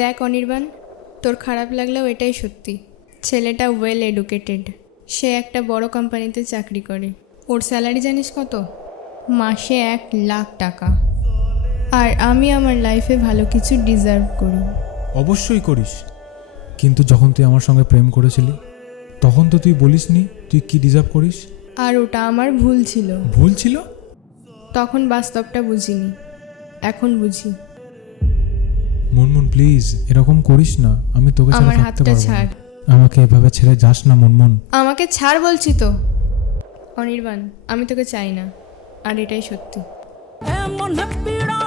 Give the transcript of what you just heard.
দেখ অনির্বাণ, তোর খারাপ লাগলেও এটাই সত্যি। ছেলেটা ওয়েল এডুকেটেড, সে একটা বড় কোম্পানিতে চাকরি করে। ওর স্যালারি জানিস কত? মাসে 1,00,000 টাকা। আর আমি আমার লাইফে ভালো কিছু ডিজার্ভ করি। অবশ্যই করিস, কিন্তু যখন তুই আমার সঙ্গে প্রেম করেছিলি তখন তো তুই বলিসনি তুই কি ডিজার্ভ করিস। আর ওটা আমার ভুল ছিল। ভুল ছিল? তখন বাস্তবটা বুঝিনি, এখন বুঝি। মুনমুন প্লিজ এরকম করিস না, আমি তোকে ছাড়া আমার থাকতে হাতটা পারবো না। ছাড়। আমাকে এভাবে ছেড়ে যাস না মুনমুন। আমাকে ছাড় বলছি তো। অনির্বাণ, আমি তোকে চাই না, আর এটাই সত্যি। এমন পীড়া